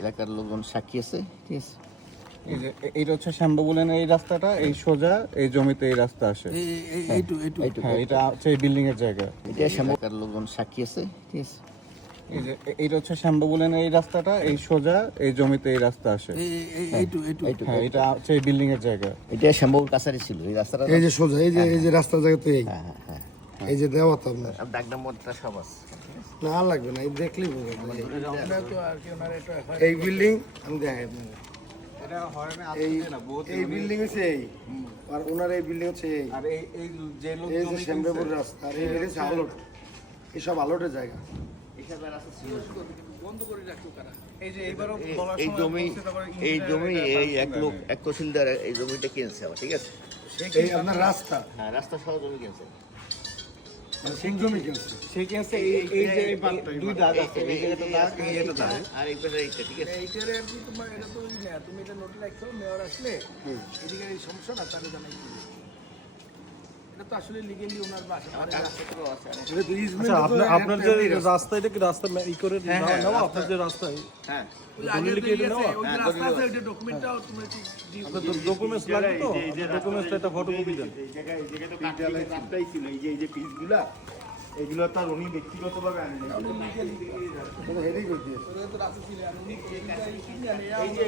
এলাকার লোকজন সাক্ষী আছে, ঠিক আছে। এই যে এইটা হচ্ছে শ্যামবাবুলেন এই রাস্তাটা, এই সোজা এই জমিতে এই রাস্তা আসে। হ্যাঁ, এটা হচ্ছে এই বিল্ডিং এর জায়গা। এটা এলাকার লোকজন সাক্ষী আছে, ঠিক আছে। এই যে এইটা হচ্ছে শ্যামবাবুলেন এই রাস্তাটা, এই সোজা এই জমিতে এই রাস্তা আসে। হ্যাঁ, এটা হচ্ছে এই বিল্ডিং এর জায়গা। এটা শ্যামবাবুর কাছারি ছিল এই রাস্তাটা। এই যে সোজা এই যে রাস্তার জায়গা তো এই হ্যাঁ হ্যাঁ হ্যাঁ, এই যে দেওয়া তো আপনার ডাক নম্বরটা সব আছে। না আর লাগবে না, এই দেখলেই বোঝা যাবে। এই বিল্ডিং আমি দেখাই আপনাকে। এই বিল্ডিং হচ্ছে এই, আর ওনার এই বিল্ডিং হচ্ছে এই, আর এই যে লোক এই যে শ্যামবাবুর রাস্তা, আর এই হচ্ছে আলোট, এইসব আলোটের জায়গা। এই জমি এই এক তহসিলদার এই জমিটা কিনছে আবার, ঠিক আছে। এই আপনার রাস্তা, হ্যাঁ, রাস্তা সহ জমি কিনছে। মানে কোন জমি কিনছে? সে কি আছে এই যে এই পাটটা, দুই দাগ আছে, এই জায়গাটা দাগ, এই জায়গাটা দাগ। আর এই পাশে এইটা, ঠিক আছে। এইটারে আর কি তোমার এটা তো ওই না, তুমি এটা নোট রাখছো, মেয়র আসলে এদিকে এই সমস্যাটা তাকে জানাই দিবে। এটা তো আসলে লিগেলি ওনার বাসা এটা তো easement আচ্ছা, তো আপনার যে রাস্তা, এটা কি রাস্তা ই করে নেওয়া আপনার যে রাস্তায় হ্যাঁ, ডকুমেন্টটাও তুমি আপনার ডকুমেন্টস লাগবে তো, ডকুমেন্টসটা একটা ফটোকপি দেন। রাস্তাই ছিল, এই যে পিসগুলা, এগুলো তার উনি ব্যক্তিগতভাবে আনেন। এটা হেডেই করে দিয়েছে।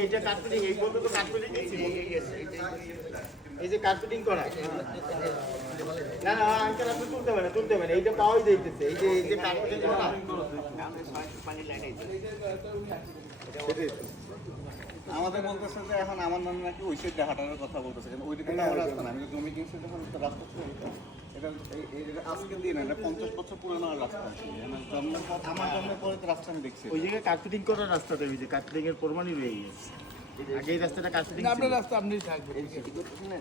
এই যে কার্পেটিং, এই পর্যন্ত কার্পেটিং ছিল, এই যে কার্পেটিং করা। না না আঙ্কেল, আপনি তুলতে পারেন, এইটা পাওয়াই যাইতেছে, এই যে কার্পেটিং করা। আমাদের বলতেছে যে এখন আমার নামে নাকি ওই সাইডে হাঁটানোর কথা বলতেছে, কিন্তু ওইটা কিন্তু আমার রাস্তা না। আমি জমি কিনছি যখন তো রাস্তা ছিল এটা, এটা আজকের দিন এটা 50 বছর পুরনো রাস্তা। আমার জন্মের পরে তো রাস্তা আমি দেখছি। ওই জায়গায় কার্পেটিং করার রাস্তাটা, ওই যে কার্পেটিং এর প্রমাণই রয়ে গেছে। আগে এই রাস্তাটা কার্পেটিং ছিল। আপনার রাস্তা আপনি থাকবেন। এই সিটি করতেছেন,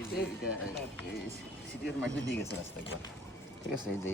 এই যে এটা সিটির মাঝে দিয়ে গেছে রাস্তা একবার, ঠিক আছে। এই যে